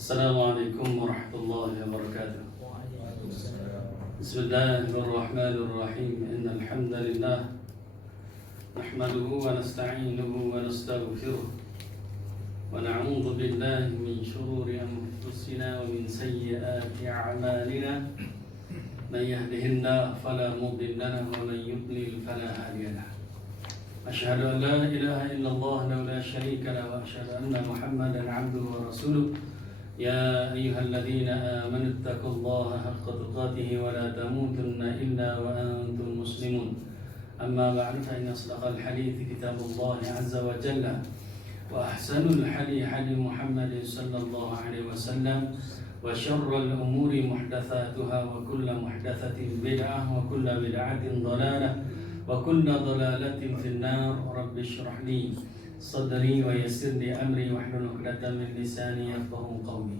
السلام عليكم ورحمة الله وبركاته. بسم الله الرحمن الرحيم. إن الحمد لله نحمده ونستعينه ونستغفره ونعوذ بالله من شرور أنفسنا ومن سيئات أعمالنا. من يهده الله فلا مضل له ومن يضلل فلا هادي له. أشهد أن لا إله إلا الله لا شريك له وأشهد أن محمدا عبده ورسوله. يا أيها الذين آمنوا اتقوا الله حق تقاته ولا تموتن إلا وأنتم مسلمون. أما بعد فإن أصدق الحديث كتاب الله عز وجل وأحسن الحديث حديث محمد صلى الله عليه وسلم وشر الأمور محدثاتها وكل محدثة بدعة وكل بدعة ضلالة وكل ضلالة في النار. رب اشرح لي صدري ويسر لي أمري واحلل عقدة من لساني يفقهوا قولي.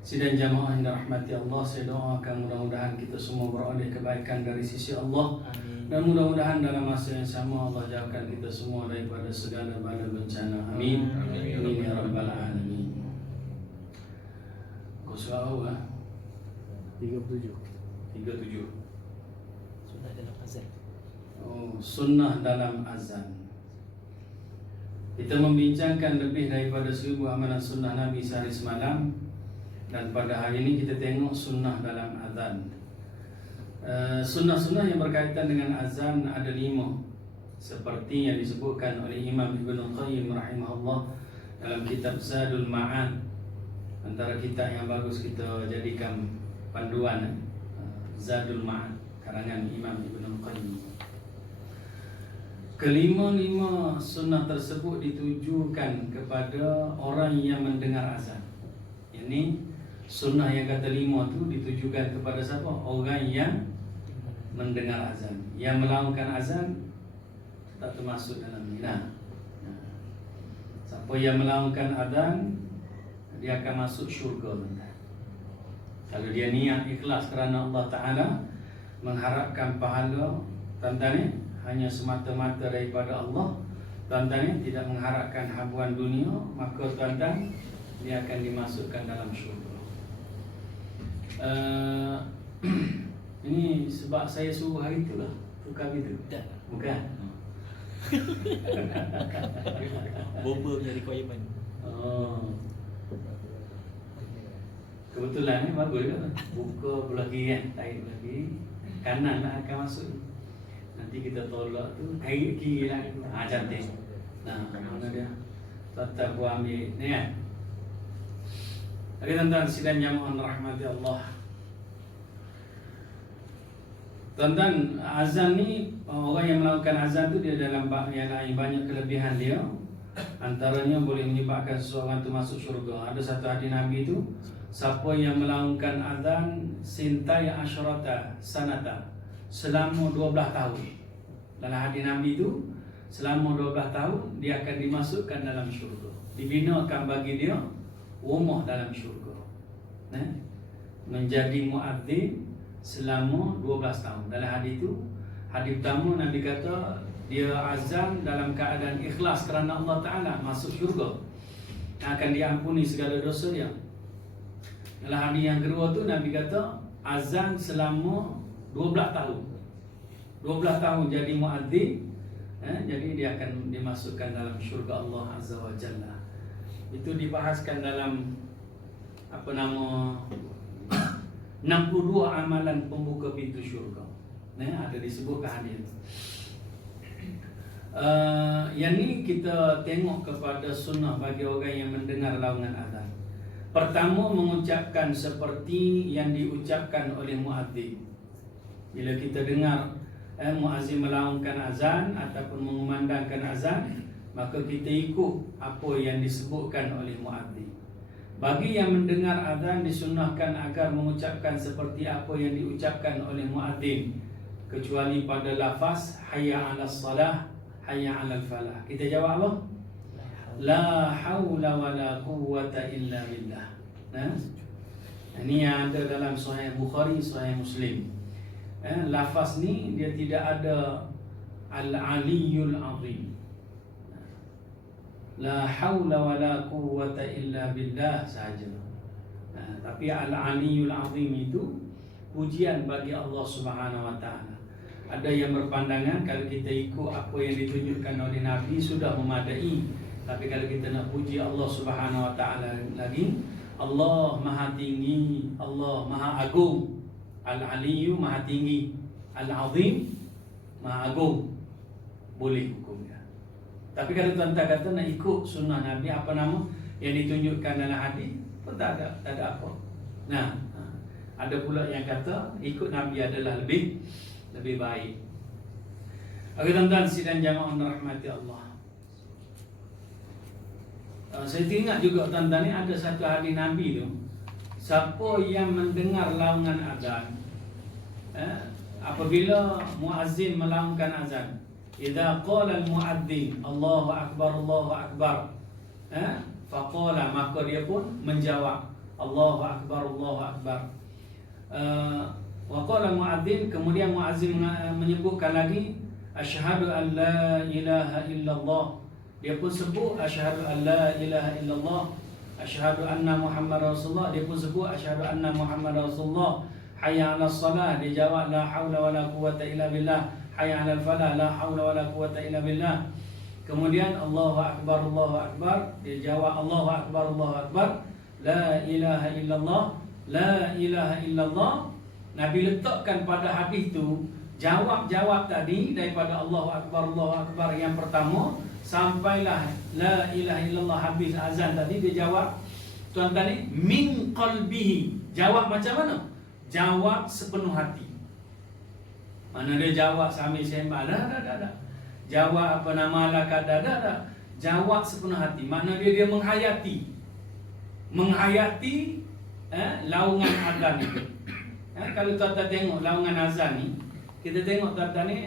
Sidang jamaah yang dirahmati Allah, saya doakan mudah-mudahan kita semua beroleh kebaikan dari sisi Allah. Amin. Dan mudah-mudahan dalam masa yang sama Allah jauhkan kita semua daripada segala bala bencana. Amin. Amin. Amin ya rabbal alamin. Kau surah 37. Sunnah dalam azan. Sunnah dalam azan. Kita membincangkan lebih daripada 1000 amalan sunnah Nabi sehari semalam. Dan pada hari ini kita tengok sunnah dalam azan. Sunnah-sunnah yang berkaitan dengan azan ada 5, seperti yang disebutkan oleh Imam Ibn Qayyim rahimahullah dalam kitab Zadul Ma'ad. Antara kitab yang bagus kita jadikan panduan, Zadul Ma'ad karangan Imam Ibn Qayyim. Kelima-lima sunnah tersebut ditujukan kepada orang yang mendengar azan. Ini sunnah yang kata 5 tu ditujukan kepada siapa? Orang yang mendengar azan. Yang melakukan azan tak termasuk dalam ni. Siapa yang melakukan azan, dia akan masuk syurga. Kalau dia niat ikhlas kerana Allah Ta'ala, mengharapkan pahala, tuan-tuan, hanya semata-mata daripada Allah, tuan-tuan, tidak mengharapkan habuan dunia, maka tuan-tuan, dia akan dimasukkan dalam syurga. Ini sebab saya suruh hari itulah. Bukan itu? Bukan? Boba punya requirement. Kebetulan ni bagus kan? Buka belah kiri kan? Tarik belah kiri, kanan lah akan masuk. Nanti kita tolak tu, tarik kiri lah. Cantik. Nah, mana dia? Tetap buat ambil ni kan? Oke tuan-tuan, sidang jamaah rahmati Allah. Tuan-tuan, azan ni, orang yang melakukan azan tu dia dalam bab yang lain banyak kelebihan dia. Antaranya boleh menyebabkan seseorang tu masuk syurga. Ada satu hadis Nabi tu, siapa yang melakukan azan sintai asyrata sanata, selama 12 tahun. Dalam hadis Nabi tu, selama 12 tahun dia akan dimasukkan dalam syurga. Dibinakan bagi dia rumah dalam syurga. Menjadi muadzin selama 12 tahun. Dalam hadis itu, hadis pertama Nabi kata dia azan dalam keadaan ikhlas kerana Allah Ta'ala, masuk syurga, akan diampuni segala dosa dia. Dalam hadis yang kedua tu Nabi kata azan selama 12 tahun. 12 tahun jadi muadzin, jadi dia akan dimasukkan dalam syurga Allah Azza wa Jalla. Itu dibahaskan dalam 62 amalan pembuka pintu syurga. Ada disebutkan hadis. Yang ni kita tengok kepada sunnah bagi orang yang mendengar laungan azan. Pertama, mengucapkan seperti yang diucapkan oleh muadzin. Bila kita dengar muazzin melaungkan azan ataupun mengumandangkan azan, maka kita ikut apa yang disebutkan oleh muazzin. Bagi yang mendengar azan disunnahkan agar mengucapkan seperti apa yang diucapkan oleh muazzin, kecuali pada lafaz hayya 'alas salah, hayya 'alal falah. Kita jawab apa? La haula wala quwwata illa billah. Ini yang ada dalam Sahih Bukhari, Sahih Muslim. Lafaz ni dia tidak ada al-aliyyul azim. La haula wala quwwata illa billah sahaja. Tapi Al-Aliyul Azim itu pujian bagi Allah Subhanahu wa taala. Ada yang berpandangan kalau kita ikut apa yang ditunjukkan oleh Nabi sudah memadai. Tapi kalau kita nak puji Allah Subhanahu wa taala lagi, Allah Maha Tinggi, Allah Maha Agung. Al-Aliyyu Maha Tinggi, Al-Azim Maha Agung. Boleh hukumnya. Tapi kalau tuan-tuan kata nak ikut sunnah Nabi, apa nama yang ditunjukkan dalam hadis pun tak ada apa. Nah, ada pula yang kata ikut Nabi adalah lebih baik. Okey tuan-tuan sidang jamaah rahmati Allah. Saya teringat juga tuan-tuan ni ada satu hadis Nabi tu. Siapa yang mendengar laungan azan, apabila muazzin melaungkan azan, idza qala al-muadzin Allahu akbar, faqala, maka dia pun menjawab Allahu akbar. Wa qala al-muadzin, kemudian muazzin menyebutkan lagi asyhadu an la ilaha illallah. Dia pun sebut asyhadu an la ilaha illallah, asyhadu anna Muhammad Rasulullah. Dia pun sebut asyhadu anna Muhammad Rasulullah. Hayya 'alas salah, dia jawab la haula wala quwwata illa billah. Hayya 'alal falah, la haula wala quwwata illa billah. Kemudian Allahu akbar, dia jawab Allahu akbar, la ilaha illallah, la ilaha illallah. Nabi letakkan pada hadis tu jawab tadi daripada Allahu akbar yang pertama sampailah la ilaha illallah habis azan tadi, dia jawab tuan-tuan ni min qalbihi. Jawab macam mana? Jawab sepenuh hati. Mana dia jawab sambil sembah? Dah. Jawab apa nama la kada? Dah. Jawab sepenuh hati. Mana dia menghayati laungan azan itu. Kalau tuan-tuan tengok laungan azan ni, kita tengok tuan-tuan ni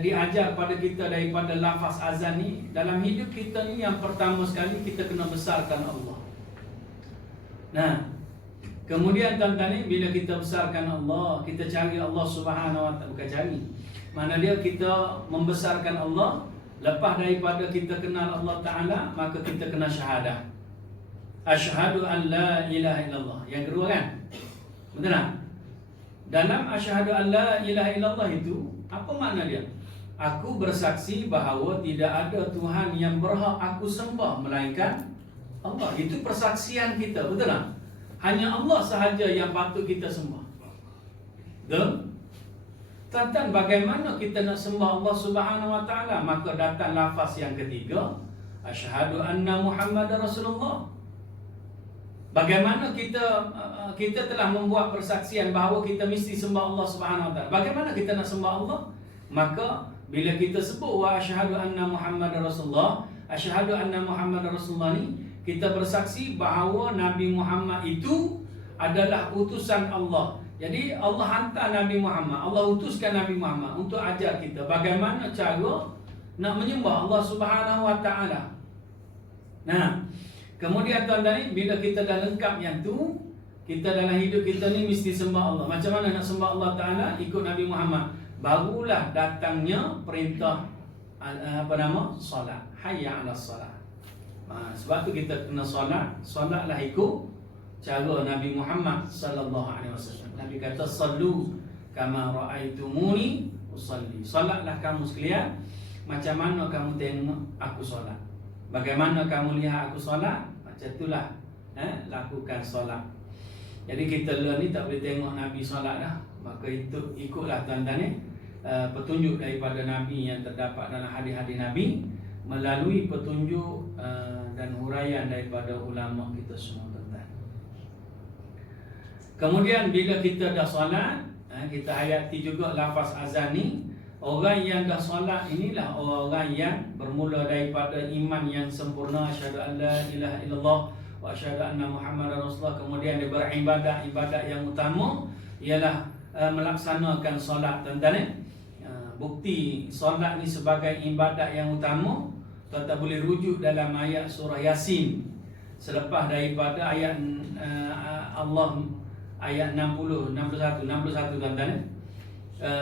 diajar pada kita daripada lafaz azan ni. Dalam hidup kita ni yang pertama sekali kita kena besarkan Allah. Nah, kemudian tuan-tuan ni bila kita besarkan Allah, kita cari Allah Subhanahu wa taala, bukan cari. Mana dia kita membesarkan Allah, lepas daripada kita kenal Allah Taala, maka kita kena syahadah. Asyhadu an la ilaha illallah. Yang kedua kan? Betul tak? Dalam asyhadu an la ilaha illallah itu apa makna dia? Aku bersaksi bahawa tidak ada Tuhan yang berhak aku sembah melainkan Allah. Itu persaksian kita, betul tak? Hanya Allah sahaja yang patut kita sembah. Betul? Tuan-tuan, bagaimana kita nak sembah Allah Subhanahu wa taala? Maka datang lafaz yang ketiga, asyhadu anna Muhammadar Rasulullah. Bagaimana kita telah membuat persaksian bahawa kita mesti sembah Allah Subhanahu wa taala. Bagaimana kita nak sembah Allah? Maka bila kita sebut wa asyhadu anna Muhammadar Rasulullah, asyhadu anna Muhammadar Rasulullah ni, kita bersaksi bahawa Nabi Muhammad itu adalah utusan Allah. Jadi Allah hantar Nabi Muhammad, Allah utuskan Nabi Muhammad untuk ajar kita bagaimana cara nak menyembah Allah Subhanahu wa taala. Nah, kemudian tuan-tuan, bila kita dah lengkap yang tu, kita dalam hidup kita ni mesti sembah Allah. Macam mana nak sembah Allah Taala? Ikut Nabi Muhammad. Barulah datangnya perintah solat. Hayya 'alas salat. Sebab tu kita kena solat. Solatlah ikut cara Nabi Muhammad sallallahu alaihi wasallam. Nabi kata sallu kama raaitumuni usalli. Solatlah kamu sekalian macam mana kamu tengok aku solat. Bagaimana kamu lihat aku solat, macam itulah lakukan solat. Jadi kita ni tak boleh tengok Nabi solat dah. Maka itu ikutlah tuan-tuan ni petunjuk daripada Nabi yang terdapat dalam hadis-hadis Nabi melalui petunjuk dan huraian daripada ulama kita semua, tuan-tuan. Kemudian bila kita dah solat, kita hayati juga lafaz azan ni. Orang yang dah solat inilah orang yang bermula daripada iman yang sempurna, asyhadu an la ilaha illallah wa asyhadu anna Muhammadar Rasulullah. Kemudian dia ibadat yang utama ialah melaksanakan solat, tuan-tuan. Bukti solat ni sebagai ibadat yang utama, tuan-tuan boleh rujuk dalam ayat surah Yasin. Selepas daripada ayat Allah ayat 61 tuan-tuan.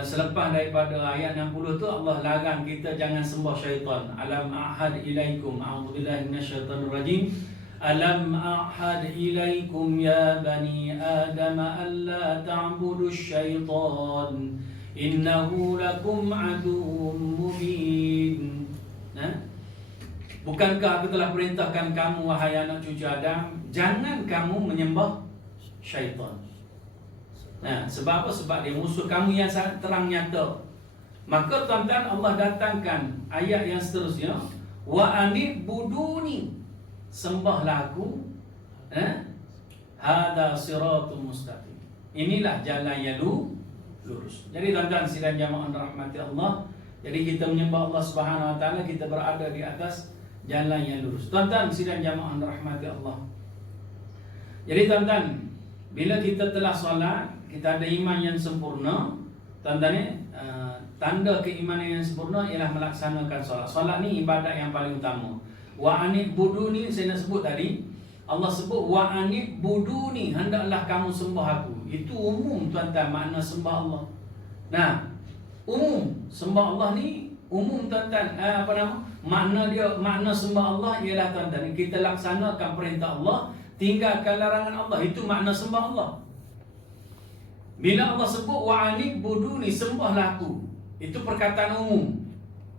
Selepas daripada ayat 60 tu Allah larang kita jangan sembah syaitan. Alam ahad ilaikum a'udzubillahi minasyaitonir rajim. Alam a'had ilaikum ya bani Adam alla ta'budu syaitan innahu lakum aduwwum mubin. Bukankah aku telah perintahkan kamu wahai anak cucu Adam, jangan kamu menyembah syaitan. Sebab apa? Sebab dia musuh kamu yang sangat terang nyata. Maka tuan-tuan, Allah datangkan ayat yang seterusnya, wa anibuduni, sembahlah aku. Hada siratul mustaqim. Inilah jalan yang lurus. Jadi tuan-tuan sidang jamaah rahmati Allah, jadi kita menyembah Allah Subhanahu wa taala, kita berada di atas jalan yang lurus. Tuan-tuan sidang jamaah rahmati Allah. Jadi tuan-tuan, bila kita telah solat, kita ada iman yang sempurna. Tuan-tuan, tanda keimanan yang sempurna ialah melaksanakan solat. Solat ni ibadat yang paling utama. Wa anibuduni, saya nak sebut tadi, Allah sebut wa anibuduni, hendaklah kamu sembah aku. Itu umum tuan-tuan makna sembah Allah. Umum sembah Allah ni umum tuan-tuan. Makna sembah Allah ialah tuan-tuan, kita laksanakan perintah Allah, tinggalkan larangan Allah. Itu makna sembah Allah. Bila Allah sebut wa anibuduni, sembahlah aku, itu perkataan umum.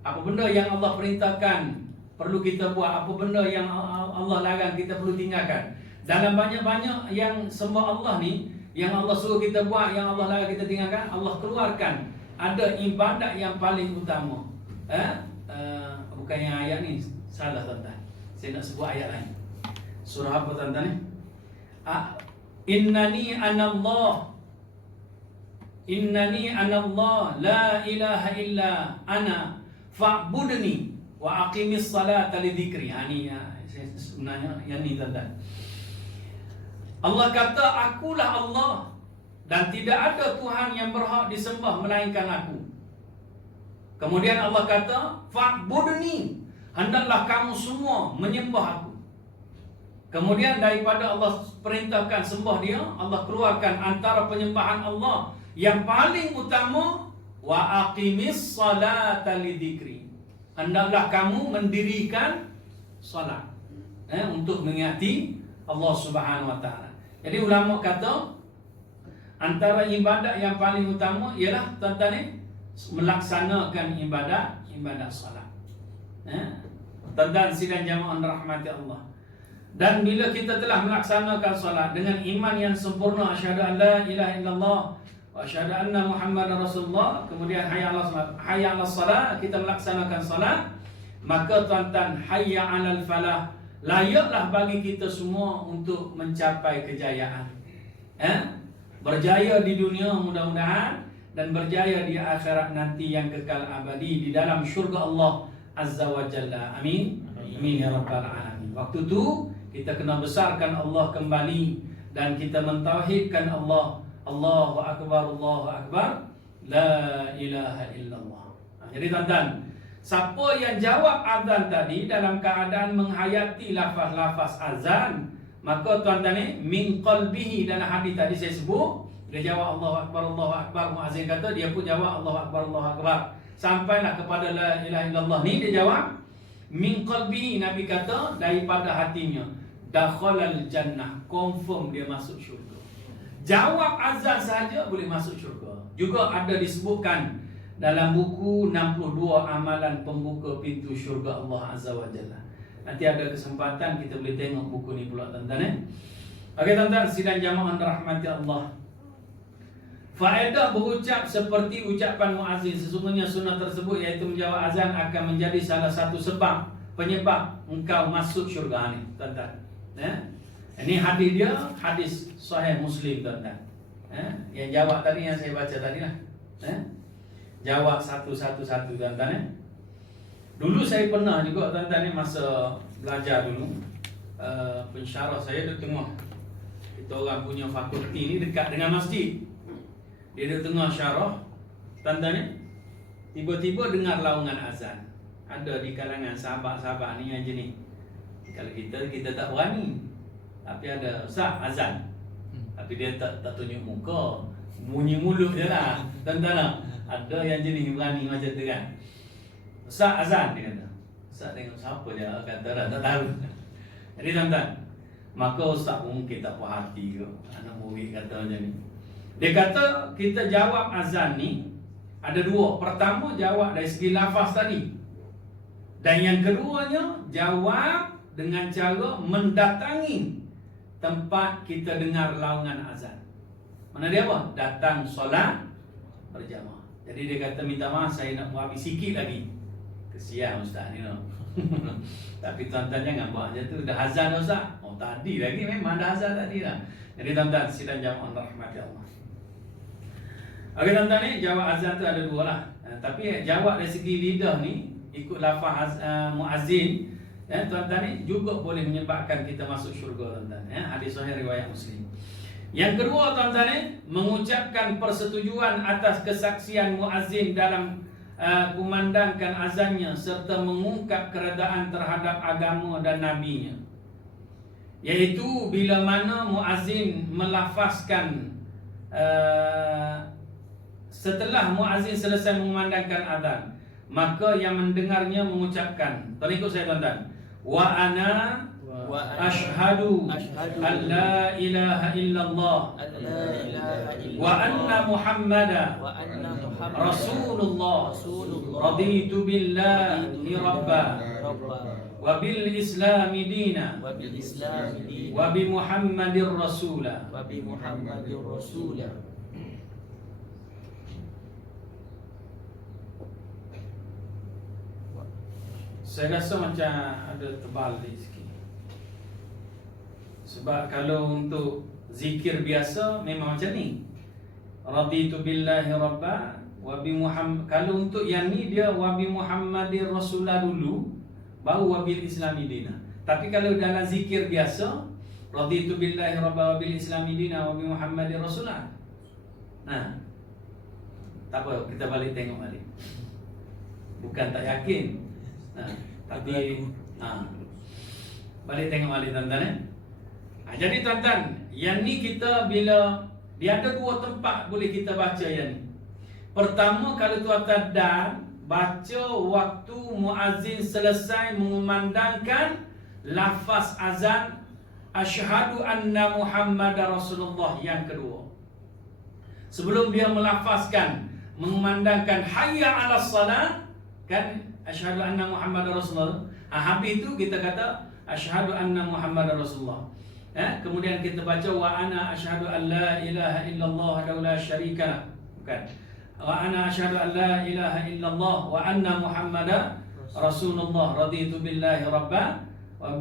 Apa benda yang Allah perintahkan perlu kita buat, apa benda yang Allah larang kita perlu tinggalkan. Dalam banyak-banyak yang sembah Allah ni, yang Allah suruh kita buat, yang Allah larang kita tinggalkan, Allah keluarkan ada ibadat yang paling utama. Bukan yang ayat ni, salah tuan-tuan, saya nak sebut ayat lain. Surah apa tuan-tuan ni? Innani anallah la ilaha illa ana fa'budni wa aqimis salata li dzikri. Ini sebenarnya yang ni tuan-tuan. Allah kata akulah Allah dan tidak ada Tuhan yang berhak disembah melainkan aku. Kemudian Allah kata fa'budni, hendaklah kamu semua menyembah aku. Kemudian daripada Allah perintahkan sembah dia, Allah keluarkan antara penyembahan Allah yang paling utama, wa aqimis salata li dzikri, hendaklah kamu mendirikan salat untuk mengingati Allah Subhanahu wa taala. Jadi ulama kata antara ibadat yang paling utama ialah tuan-tuan melaksanakan ibadat salat. Tuan-tuan sidang jamaah rahmati Allah. Dan bila kita telah melaksanakan salat dengan iman yang sempurna, asyhadu an la ilaha illallah wa asyhadu anna Muhammadar Rasulullah, kemudian hayya 'alas salat, kita melaksanakan salat, maka tuan-tuan hayya 'alal falah, layaklah bagi kita semua untuk mencapai kejayaan. Berjaya di dunia mudah-mudahan, dan berjaya di akhirat nanti yang kekal abadi di dalam syurga Allah Azza wa Jalla. Amin. Amin ya rabbal alamin. Waktu tu kita kena besarkan Allah kembali dan kita mentauhidkan Allah. Allahu akbar, Allahu akbar, la ilaha illallah. Jadi tuan-tuan, siapa yang jawab azan tadi dalam keadaan menghayati lafaz-lafaz azan, maka tuan-tuan ni min qalbihi, dalam hadis tadi saya sebut, dia jawab Allahu akbar, Allahu akbar, muazzin kata dia pun jawab Allahu akbar, Allahu akbar, sampailah kepada la ilaha illallah ni dia jawab min qalbihi. Nabi kata daripada hatinya, dakhalal jannah, confirm dia masuk syurga. Jawab azan saja boleh masuk syurga. Juga ada disebutkan dalam buku 62 amalan pembuka pintu syurga Allah Azza wa Jalla. Nanti ada kesempatan kita boleh tengok buku ni pula tuan-tuan. Okey tuan-tuan sidang jamaah rahmati Allah. Faedah berucap seperti ucapan muazzin, sesungguhnya sunnah tersebut iaitu menjawab azan akan menjadi salah satu sebab penyebab engkau masuk syurga ni tuan-tuan. Ini hadis dia, hadis sahih Muslim tuan-tuan. Yang jawab tadi yang saya baca tadi lah. Jawab satu-satu tuan-tuan. Dulu saya pernah juga tuan-tuan ni masa belajar dulu, pensyarah saya di tengah, kita orang punya fakulti ni dekat dengan masjid. Dia di tengah syarah tuan-tuan ni, tiba-tiba dengar laungan azan. Ada di kalangan sahabat-sahabat ni yang jenis, kalau kita tak berani, tapi ada ustaz azan, tapi dia tak tunjuk muka, bunyi mulut je lah tuan-tuan. Ada yang jenis berani macam tu kan. Ustaz azan, dia kata. Ustaz tengok siapa dia, kata dah tak tahu. Jadi tuan-tuan, Maka ustaz pun mungkin tak puas hati ke. Anak murid kata macam ni. Dia kata kita jawab azan ni ada dua. Pertama jawab dari segi lafaz tadi. Dan yang keduanya jawab dengan cara mendatangi tempat kita dengar laungan azan. Mana dia apa? Datang solat berjamaah. Jadi dia kata minta maaf saya nak buat habis sikit lagi. Kesian ustaz ni no. Tapi tuan-tuan jangan buat macam tu. Dah azan dah ustaz. Oh tadi lagi memang dah azan tadi dah. Jadi tuan-tuan sidang jamaah rahmati Allah. Okey tuan-tuan ni jawab azan tu ada dua lah. Tapi jawab dari segi lidah ni ikut lafaz muazzin tuan-tuan ni juga boleh menyebabkan kita masuk syurga tuan-tuan hadis sahih riwayat Muslim. Yang kedua tuan-tuan ni mengucapkan persetujuan atas kesaksian muazzin dalam kumandangkan azannya serta mengungkap keredaan terhadap agama dan nabinya, iaitu bila mana muazzin melafazkan setelah muazzin selesai mengumandangkan azan, maka yang mendengarnya mengucapkan, tuan ikut saya tuan-tuan, wa ana ashhadu an la ilaha illallah wa anna muhammada rasulullah raditu billahi rabba wa bil islami dina wa bi muhammadir rasula. Saya rasa macam ada terbalik sikit. Sebab kalau untuk zikir biasa memang macam ni. Raditu billahi rabba wa bi Muhammad. Kalau untuk yang ni dia wa bi Muhammadir Rasulullah dulu, baru wa bil islami dina. Tapi kalau dalam zikir biasa, raditu billahi rabba wa bil islami dina wa bi Muhammadir Rasulullah. Nah. Tak apa, kita balik tengok balik. Bukan tak yakin. Tapi balik tengok balik tuan-tuan jadi tuan-tuan, yang ni kita bila dia ada dua tempat boleh kita baca yang ni. Pertama kalau tuan-tuan dan baca waktu muazzin selesai mengumandangkan lafaz azan asyhadu anna Muhammadar Rasulullah. Yang kedua, sebelum dia melafazkan mengumandangkan hayya 'alas salat kan asyhadu anna Muhammadar Rasulullah. Habis itu kita kata asyhadu anna Muhammadar Rasulullah. Kemudian kita baca wa ana asyhadu an la ilaha illallah wa la syarikalah. Bukan. Wa ana asyhadu an la ilaha illallah wa anna Muhammadar Rasulullah raditu billahi rabba wa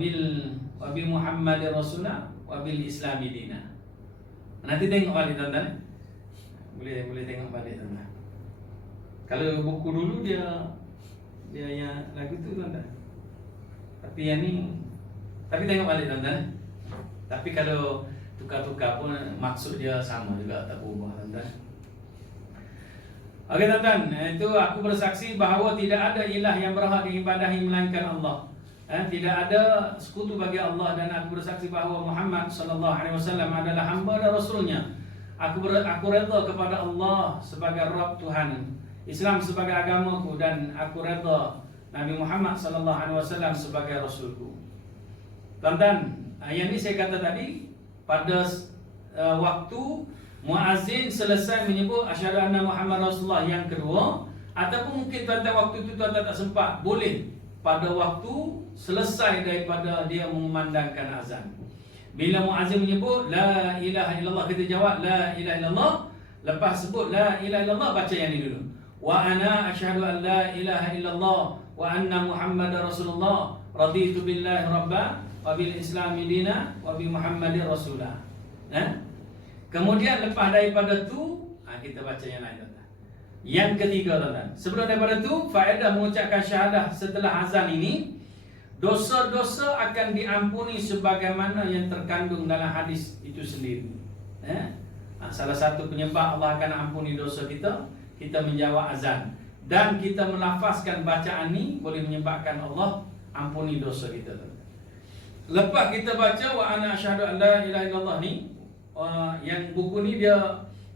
bi Muhammadir Rasulullah wa bil islami dina. Nanti tengok balik tuan-tuan. Boleh tengok balik tuan-tuan. Kalau buku dulu dia yang lagu tu tuan-tuan. Tapi yang ni tengok balik tuan-tuan. Tapi kalau tukar-tukar pun maksud dia sama juga, tak berubah tuan-tuan. Okey tuan-tuan, itu aku bersaksi bahawa tidak ada ilah yang berhak diibadahi melainkan Allah. Tidak ada sekutu bagi Allah, dan aku bersaksi bahawa Muhammad sallallahu alaihi wasallam adalah hamba dan rasulnya. Aku redha kepada Allah sebagai Rabb Tuhan, Islam sebagai agamaku, dan aku redha Nabi Muhammad sallallahu alaihi wasallam sebagai rasulku. Tuan-tuan, yang ni saya kata tadi pada waktu muazzin selesai menyebut asyhadu anna Muhammad Rasulullah yang kedua, ataupun mungkin tuan-tuan waktu itu tuan-tuan tak sempat, boleh pada waktu selesai daripada dia mengumandangkan azan. Bila muazzin menyebut la ilaha illallah, kita jawab la ilaha illallah. Lepas sebut la ilaha illallah, baca yang ni dulu. Wa ana asyhadu an la ilaha illallah wa anna Muhammadar Rasulullah raditu billahi rabba wa bil islami dina wa bi Muhammadir Rasulullah. Kemudian lepas daripada tu kita baca yang lain tuan-tuan. Yang ketiga tuan-tuan, sebelum daripada tu faedah mengucapkan syahadah setelah azan ini, dosa-dosa akan diampuni sebagaimana yang terkandung dalam hadis itu sendiri. Salah satu penyebab Allah akan ampuni dosa kita menjawab azan, dan kita melafazkan bacaan ni boleh menyebabkan Allah ampuni dosa kita. Lepas kita baca wa ana asyhadu an la ilaha illallah ni, yang buku ni dia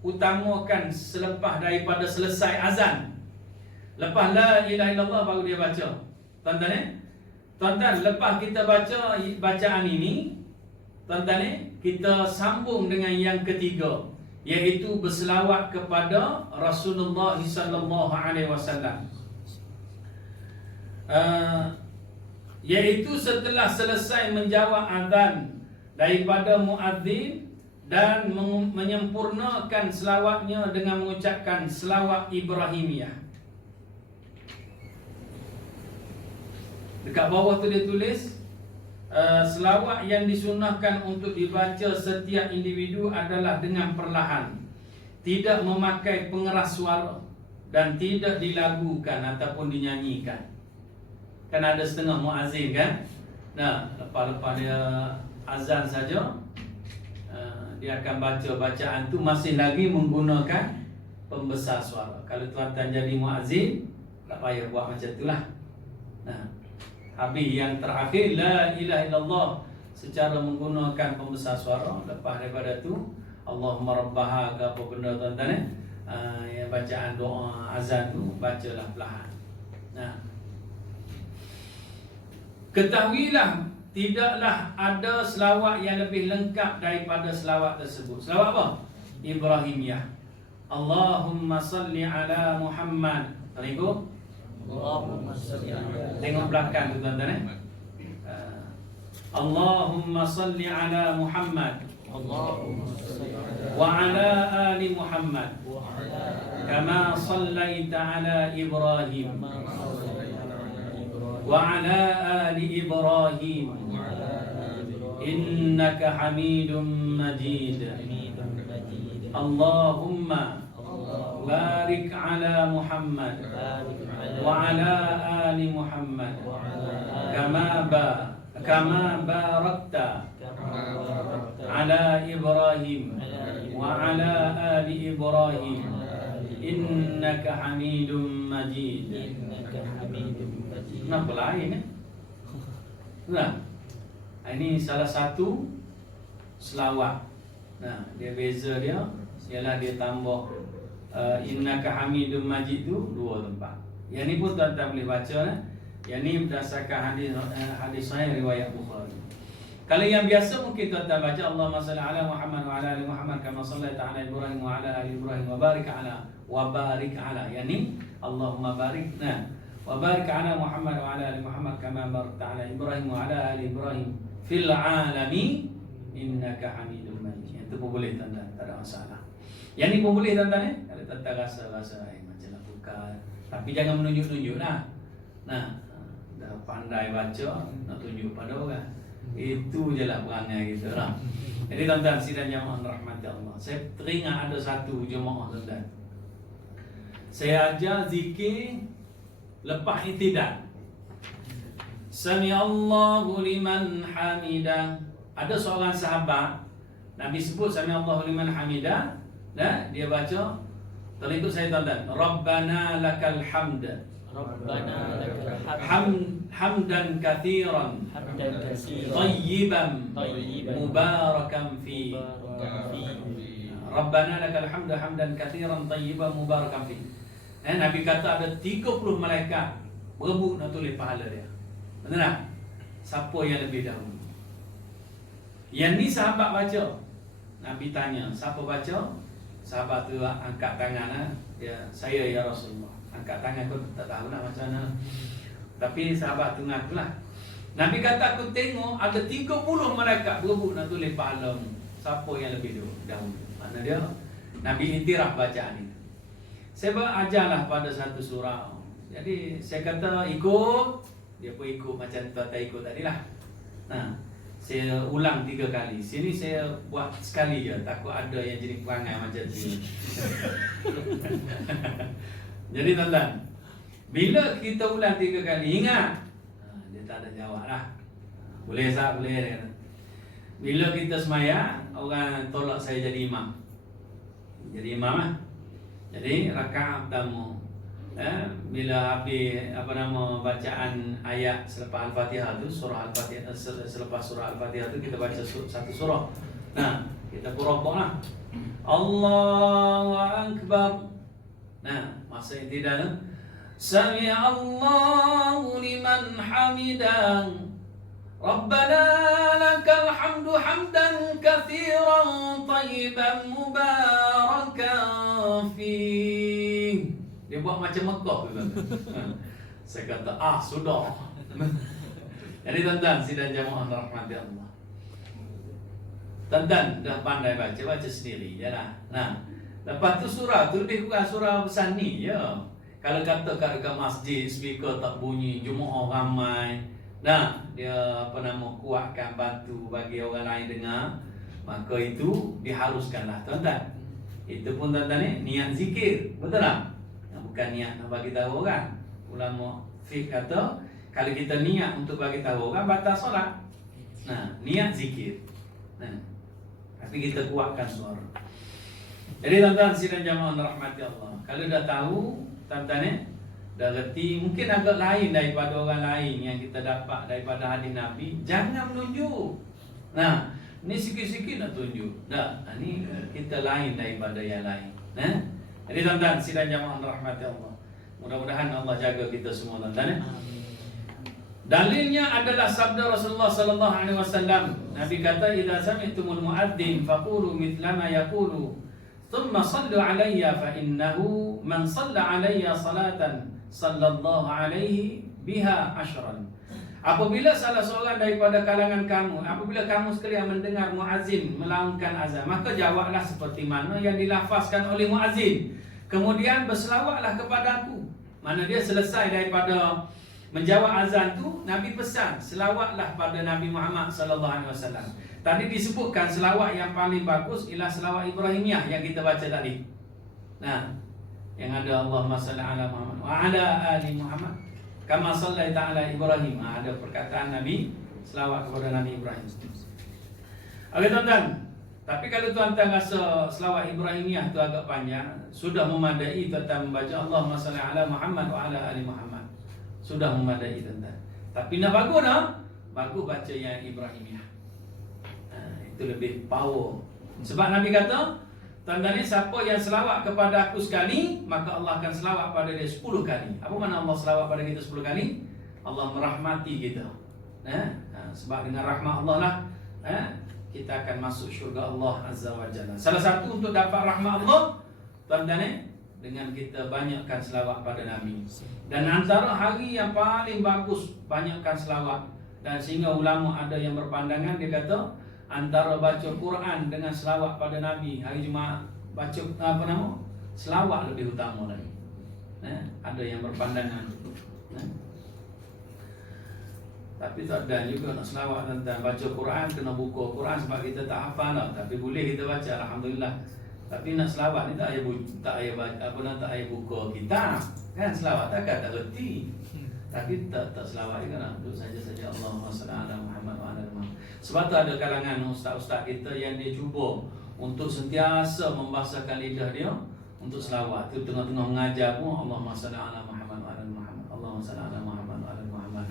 utamakan selepas daripada selesai azan. Lepas la ilaha illallah baru dia baca. Tuan-tuan Tuan-tuan, lepas kita baca bacaan ini, tuan-tuan ni, kita sambung dengan yang ketiga, iaitu berselawat kepada Rasulullah sallallahu alaihi wasallam. Iaitu setelah selesai menjawab azan daripada muadzin dan menyempurnakan selawatnya dengan mengucapkan selawat Ibrahimiyah. Dekat bawah tu dia tulis selawat yang disunahkan untuk dibaca setiap individu adalah dengan perlahan, tidak memakai pengeras suara dan tidak dilagukan ataupun dinyanyikan. Kan ada setengah muazzin kan, nah lepas-lepas dia azan saja, dia akan baca bacaan tu masih lagi menggunakan pembesar suara. Kalau tuan-tuan jadi muazzin, tak payah buat macam itulah. Nah, habis yang terakhir la ilaha illallah secara menggunakan pembesar suara. Lepas daripada tu Allahumma rabbaha ke apa benda tuan-tuan yang bacaan doa azan tu bacalah perlahan. Nah, ketahuilah tidaklah ada selawat yang lebih lengkap daripada selawat tersebut. Selawat apa? Ibrahimiyah. Allahumma salli ala Muhammad. Tengok. Allahumma salli ala Tengok belakang tu tuan-tuan Allahumma salli ala Muhammad Allahumma salli ala wa ala ali Muhammad wa ala kama sallaita ala Ibrahim ma salli ala Ibrahim wa ala ali Ibrahim wa ala ali innaka Hamidum Majid. Hamidum Majid. Allahumma Allahumma barik ala Muhammad barik ala wa ala ali Muhammad wa ala kama barakta kama barakta ala Ibrahim wa ala ali Ibrahim innaka Hamidum Majid. innaka Hamidum Majid. Kenapa lain Nah, ini salah satu selawat. Nah, dia beza dia ialah dia tambah innaka Hamidum Majid tu dua tempat. Yang ni pun tuan-tuan boleh baca Yang ni berdasarkan hadis sahih riwayat Bukhari. Kalau yang biasa mungkin tuan-tuan baca Allahumma salli ala Muhammad wa ala ali Muhammad kama sallaita ala Ibrahim wa ala ali Ibrahim wa barik ala. Yang ni Allahumma barik wa barik ala Muhammad wa ala ali Muhammad kama barakta ala Ibrahim wa ala ali Ibrahim fil alamin innaka Hamidum Majid. Yang tu pun boleh tuan-tuan, tak ada masalah. Yang ni pun boleh tuan-tuan kalau tuan-tuan rasa macam nak tukar, tapi jangan menunjuk-nunjuk lah. Nah, dah pandai baca nak tunjuk pada orang, itu je lah perangai kita lah. Jadi tuan-tuan sidang jemaah rahmati Allah, saya teringat ada satu jemaah tuan-tuan, saya ajar zikir lepas i'tidal. Sami Allahu liman hamidah. Ada seorang sahabat Nabi sebut Sami Allahu liman hamidah, dia baca, terikut saya tuan-tuan, Rabbana lakal hamd Rabbana lakal hamd hamdan kathiran hamdan katsiran tayyiban tayyiban mubarakan fi. mubarakan fi. Rabbana lakal hamd hamdan kathiran tayyiban mubarakan fi. Nabi kata ada 30 malaikat berebut nak tulis pahala dia. Betul tak? Siapa yang lebih dahulu? Yang ni sahabat baca. Nabi tanya, siapa baca? Sahabat tu angkat tangan, ya, saya ya Rasulullah. Angkat tangan, aku tak tahu nak macam mana. Tapi sahabat tu ngakulah. Nabi kata, aku tengok ada 30 malaikat berebut nak tulis pahalamu. Siapa yang lebih dahulu? Mana dia? Nabi intiraf bacaan itu. Saya ajarlah pada satu surah. Jadi saya kata ikut, dia pun ikut macam tuan-tuan ikut tadilah. Nah, saya ulang 3 kali. Sini saya buat sekali je, takut ada yang jadi perangai macam tu. Jadi tuan-tuan, bila kita ulang 3 kali, ingat, dia tak ada jawab lah. Boleh tak? Boleh. Bila kita semaya, orang tolak saya jadi imam. Jadi imam lah. Jadi rakaat pertama, bila habis bacaan ayat selepas Al-Fatihah tu, surah Al-Fatihah, selepas surah Al-Fatihah tu kita baca satu surah. Nah, kita purabak lah. Allahu Akbar. Nah, masa i'tidal tu, Sami Allahu liman hamidah. Rabbana lakal hamdu hamdan katsiran tayyiban mubarakan fi. Dia buat macam Mekah tu kata. Saya kata, sudah. Jadi tuan-tuan, sidang jamaah rahmati Allah. Tuan-tuan dah pandai baca sendiri je lah. Nah, lepas tu surah tu lebih kurang surah besar ni je. Kalau kata kat dekat masjid, speaker tak bunyi, jemaah ramai. Nah, dia kuatkan batu bagi orang lain dengar. Maka itu diharuskanlah tuan-tuan. Itu pun tuan-tuan ni niat zikir. Betul tak? Bukan niat nak bagi tahu orang. Ulama fiqh kata kalau kita niat untuk bagi tahu orang batal solat. Nah, niat zikir. Nah, tapi kita kuatkan suara. Jadi tuan-tuan sidang jamaah rahmati Allah. Kalau dah tahu tuan-tuan ni dah reti, mungkin agak lain daripada orang lain yang kita dapat daripada hadis Nabi, jangan menunjuk. Nah, ni sikit-sikit nak tunjuk. Dah, ni kita lain daripada yang lain. Jadi tuan-tuan sidang jamaah rahmati Allah. Mudah-mudahan Allah jaga kita semua tuan-tuan. Dalilnya adalah sabda Rasulullah sallallahu alaihi wasallam. Nabi kata, "Idza sami'tumul muadzin faqulu mithla ma yaqulu, thumma sallu alayya fa innahu man shalla alayya salatan sallallahu alaihi biha ashran." Apabila salah seorang daripada kalangan kamu, apabila kamu sekalian mendengar muazzin melaungkan azan, maka jawablah seperti mana yang dilafazkan oleh muazzin. Kemudian berselawatlah kepadaku. Mana dia selesai daripada menjawab azan tu, Nabi pesan selawatlah pada Nabi Muhammad sallallahu alaihi wasallam. Tadi disebutkan selawat yang paling bagus ialah selawat Ibrahimiyah yang kita baca tadi. Nah, yang ada Allahumma salli ala Muhammad wa ala ali Muhammad kama sallaita ala Ibrahim. Ada perkataan Nabi selawat kepada Nabi Ibrahim. Okey tuan-tuan. Tapi kalau tuan-tuan rasa selawat Ibrahimiyah tu agak panjang, sudah memadai tuan-tuan membaca Allahumma salli ala Muhammad wa ala ali Muhammad. Sudah memadai tuan-tuan. Tapi nak bagus tak? Bagus baca yang Ibrahimiyah. Itu lebih power. Sebab Nabi kata, tuan-tuan ni siapa yang selawat kepada aku sekali, maka Allah akan selawat pada dia 10 kali. Apa makna Allah selawat pada kita 10 kali? Allah merahmati kita. Sebab dengan rahmat Allah lah kita akan masuk syurga Allah Azza wa Jalla. Salah satu untuk dapat rahmat Allah, tuan-tuan ni, dengan kita banyakkan selawat pada Nabi. Dan antara hari yang paling bagus banyakkan selawat. Dan sehingga ulama ada yang berpandangan, dia kata antara baca Quran dengan selawat pada Nabi hari Jumaat, baca selawat lebih utama lagi. Ada yang berpandangan. Tapi tak ada juga nak selawat tentang baca Quran kena buka Quran sebab kita tak hafal lah. Tapi boleh kita baca, alhamdulillah. Tapi nak selawat ni tak payah buka kitab. Kan selawat tak reti. Tapi tak selawat juga lah. Duduk saja Allahumma salli ala Muhammad wa ala Muhammad. Sebab tu ada kalangan ustaz-ustaz kita yang dia cuba untuk sentiasa membasahkan lidah dia untuk selawat. Tu tengah-tengah mengajar pun Allahumma salli ala Muhammad wa ala Muhammad. Allahumma salli ala Muhammad wa ala Muhammad.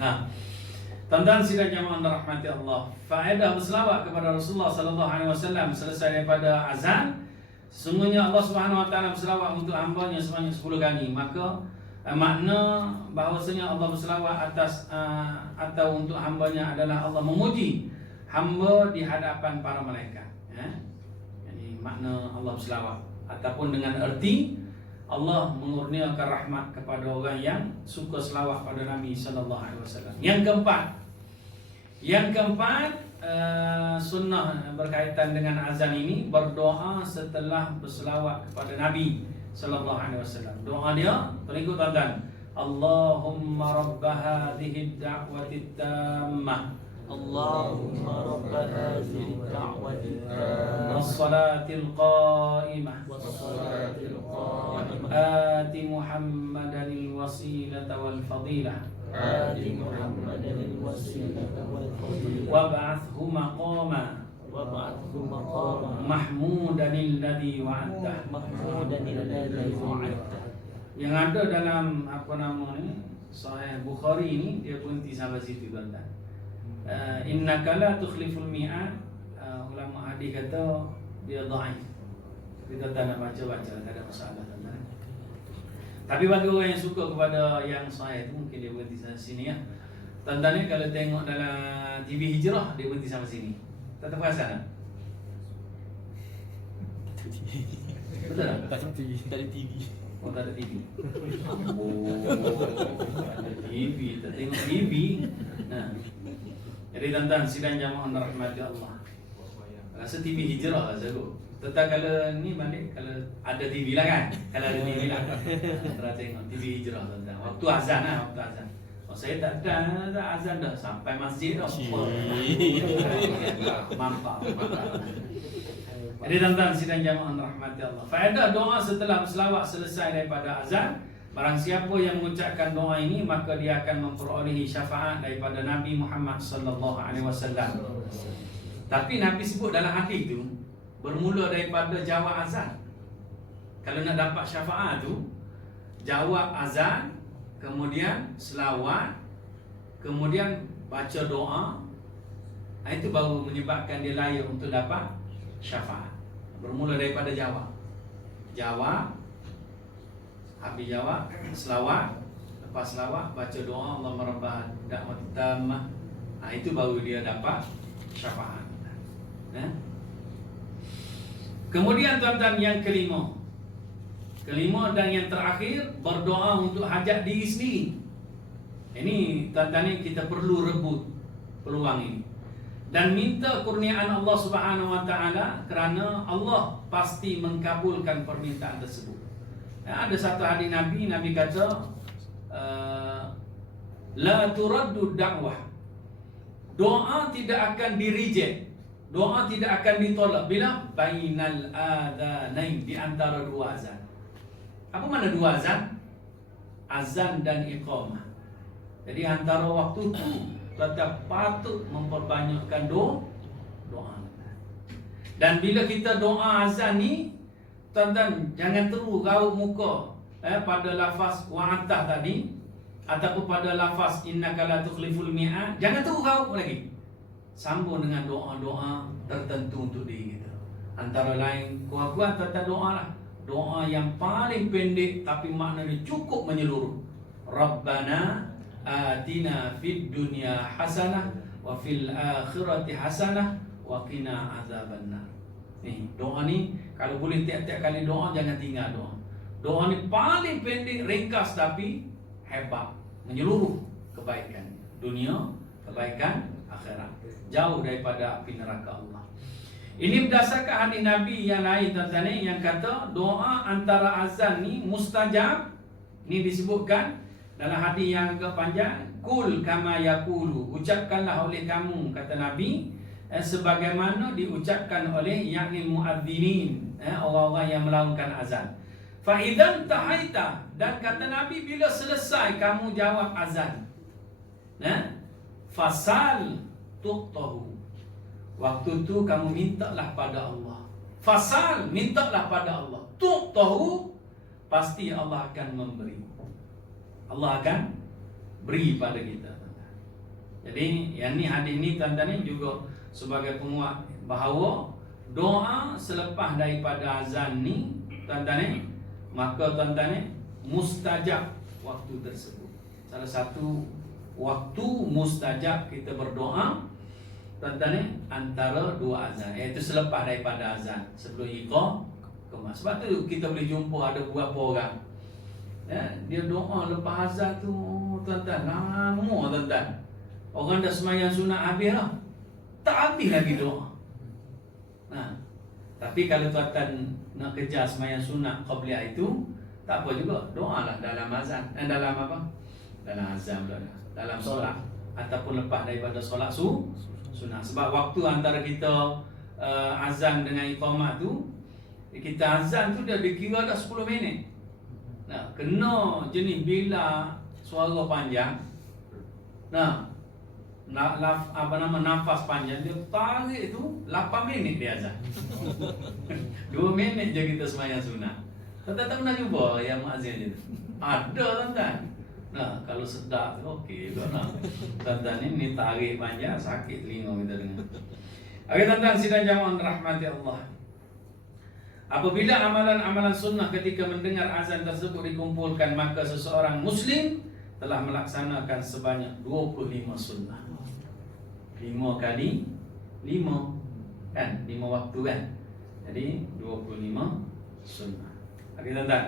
Tuan-tuan sidang jamaah rahmati Allah, faedah berselawat kepada Rasulullah sallallahu alaihi wasallam selesai daripada azan, sesungguhnya Allah Subhanahu wa taala berselawat untuk hamba-Nya sebanyak 10 kali. Maka makna bahawasanya Allah berselawat atas atau untuk hamba-Nya adalah Allah memuji hamba di hadapan para malaikat. Jadi makna Allah berselawat ataupun dengan erti Allah mengurniakan rahmat kepada orang yang suka selawat pada Nabi sallallahu alaihi wasallam. Yang keempat, sunnah berkaitan dengan azan ini, berdoa setelah berselawat kepada Nabi sallallahu alaihi wasallam. Doa dia berikut tuan-tuan. Allahumma rabb hadhihi ad-da'wati tammah. Allahumma rabb hadhihi ad-da'wati tammah was-salatil qa'imah was-salatil qa'imah ati Muhammadan al-wasilata wal fadilah آتِ محمدا الوسيلة والفضيلة وابعثه مقاما وابعثه مقاما محمودا الذي وعدته. محمودا الذي وعدته. Yang ada dalam Sahih Bukhari ini, dia berhenti sampai situ tuan-tuan. Innaka la tukhliful mi'ad. Ulama hadis kata dia dhaif. Kita tak nak baca-baca, tak ada masalah tuan-tuan. Tapi bagi orang yang suka kepada yang sahih tu, mungkin dia berhenti sampai sini ya. Tuan-tuan ni kalau tengok dalam TV Hijrah, dia berhenti sampai sini. Tak terperasan tak? Betul tak? Tak ada TV. Oh, tak ada TV. Oh, tak ada TV, tak tengok TV. Nah. Jadi tuan-tuan sidang jamaah rahmati Allah. Rasa TV hijrah lah saya tu. Tetap kalau ni balik kalau ada TV lah kan. Kalau ada TV lah. Terus tengok TV hijrah tuan-tuan. Waktu azan lah, waktu azan. Oh, saya tak azan dah sampai masjid dah. Mampak. Jadi tuan-tuan sidang jamaah rahmati Allah. Faedah doa setelah berselawat selesai daripada azan, barang siapa yang mengucapkan doa ini maka dia akan memperolehi syafaat daripada Nabi Muhammad sallallahu alaihi wasallam. Tapi Nabi sebut dalam hadis tu bermula daripada jawab azan. Kalau nak dapat syafaat tu, jawab azan, kemudian selawat, kemudian baca doa. Itu baru menyebabkan dia layak untuk dapat syafaat. Bermula daripada jawab. Jawab, habis jawab, selawat, lepas selawat baca doa Allahumma rabbah da'wat tammah. Itu baru dia dapat syafaat. Kemudian tuan-tuan yang kelima dan yang terakhir, berdoa untuk hajat diri sendiri. Ini tuan-tuan ni kita perlu rebut peluang ini dan minta kurniaan Allah Subhanahu wa taala, kerana Allah pasti mengkabulkan permintaan tersebut. Ada satu hadis Nabi kata la turaddu da'wah. Doa tidak akan di-reject. Doa tidak akan ditolak bila bainal adzanain, di antara dua azan. Apa mana dua azan? Azan dan iqamah. Jadi antara waktu itu tetap patut memperbanyakkan doa. Dan bila kita doa azan ni, tuan-tuan jangan terus raut muka pada lafaz wa'atah tadi ataupun pada lafaz innaka la tukhliful mi'ad. Jangan terus raut lagi. Sambung dengan doa-doa tertentu untuk diri kita. Antara lain, kuat-kuat tuan-tuan doa lah. Doa yang paling pendek tapi maknanya cukup menyeluruh. Rabbana atina fid dunya hasanah wa fil akhirati hasanah wa qina azabannar. Ni doa ni kalau boleh tiap-tiap kali doa jangan tinggal doa. Doa ni paling pendek, ringkas tapi hebat, menyeluruh kebaikan dunia, kebaikan akhirat, jauh daripada api neraka Allah. Ini berdasarkan hadis Nabi yang lain tuan-tuan yang kata doa antara azan ni mustajab. Ini disebutkan dalam hadis yang agak panjang, kul kama yaqulu, ucapkanlah oleh kamu, kata Nabi, sebagaimana diucapkan oleh yakni muadzinin, orang-orang yang melaungkan azan. Fa idzan tahaita, dan kata Nabi bila selesai kamu jawab azan, fasal tuqtahu, waktu tu kamu mintalah pada Allah. Fasal, mintalah pada Allah. Tuqtahu, pasti Allah akan memberi. Allah akan beri pada kita. Jadi yang ni hadis ni tuan-tuan ni juga sebagai penguat bahawa doa selepas daripada azan ni tuan-tuan ni, maka tuan-tuan ni mustajab waktu tersebut. Salah satu waktu mustajab kita berdoa tuan-tuan ni antara dua azan, iaitu selepas daripada azan, sebelum iqamah. Sebab tu kita boleh jumpa ada beberapa orang, dia doa lepas azan tu tuan-tuan, lama tuan-tuan. Orang dah sembahyang sunat habis lah, tak habis lagi doa. Tapi kalau tuan-tuan nak kejar sembahyang sunat qabliyah itu, tak apa juga, doalah dalam azan, dalam apa? Dalam azan pula, dalam solat ataupun lepas daripada solat sunat. Sebab waktu antara kita azan dengan iqamah tu, kita azan tu dah dikira dah 10 minit. Kena jenis bila suara panjang, nafas panjang, dia tarik tu 8 minit dia azan. 2 minit je kita sembahyang sunat. Tuan-tuan tak pernah jumpa yang muazzin je? Ada tuan-tuan. Kalau sedap tu okey juga. Tuan-tuan ni tarik panjang, sakit telinga kita dengar. Okey tuan-tuan sidang jamaah rahmati Allah. Apabila amalan-amalan sunnah ketika mendengar azan tersebut dikumpulkan, maka seseorang muslim telah melaksanakan sebanyak 25 sunnah. 5 kali 5, kan, 5 waktu kan. Jadi 25 sunnah. Okey tuan-tuan.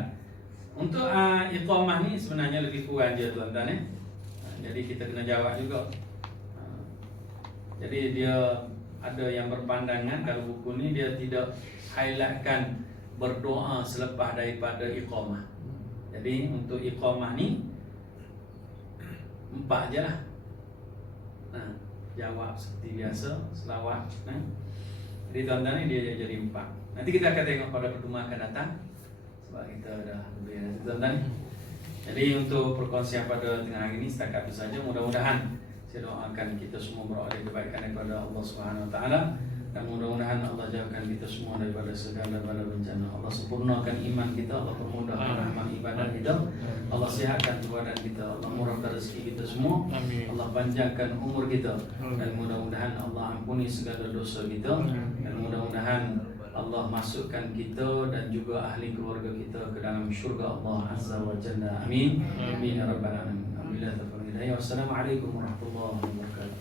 Untuk iqamah ni sebenarnya lebih kurang je tuan-tuan jadi kita kena jawab juga. Jadi dia ada yang berpandangan kalau buku ni dia tidak highlightkan berdoa selepas daripada iqamah. Jadi untuk iqamah ni 4 je lah. Jawab seperti biasa, selawat. Jadi tuan-tuan ni dia jadi 4. Nanti kita akan tengok pada pertemuan akan datang sebab kita dah lebih dari tuan-tuan. Jadi untuk perkongsian pada tengah hari ini setakat itu saja. Mudah-mudahan saya doakan kita semua beroleh kebaikan daripada Allah Subhanahu Wa Taala dan mudah-mudahan Allah jauhkan kita semua daripada segala bala bencana. Allah sempurnakan iman kita, Allah permudahkan amal ibadah kita, Allah sihatkan badan kita, Allah murahkan rezeki kita semua, Allah panjangkan umur kita dan mudah-mudahan Allah ampuni segala dosa kita dan mudah-mudahan Allah masukkan kita dan juga ahli keluarga kita ke dalam syurga Allah Azza wa Jalla. Amin. Amin ya rabbal alamin. Alhamdulillah. Wassalamualaikum warahmatullahi wabarakatuh.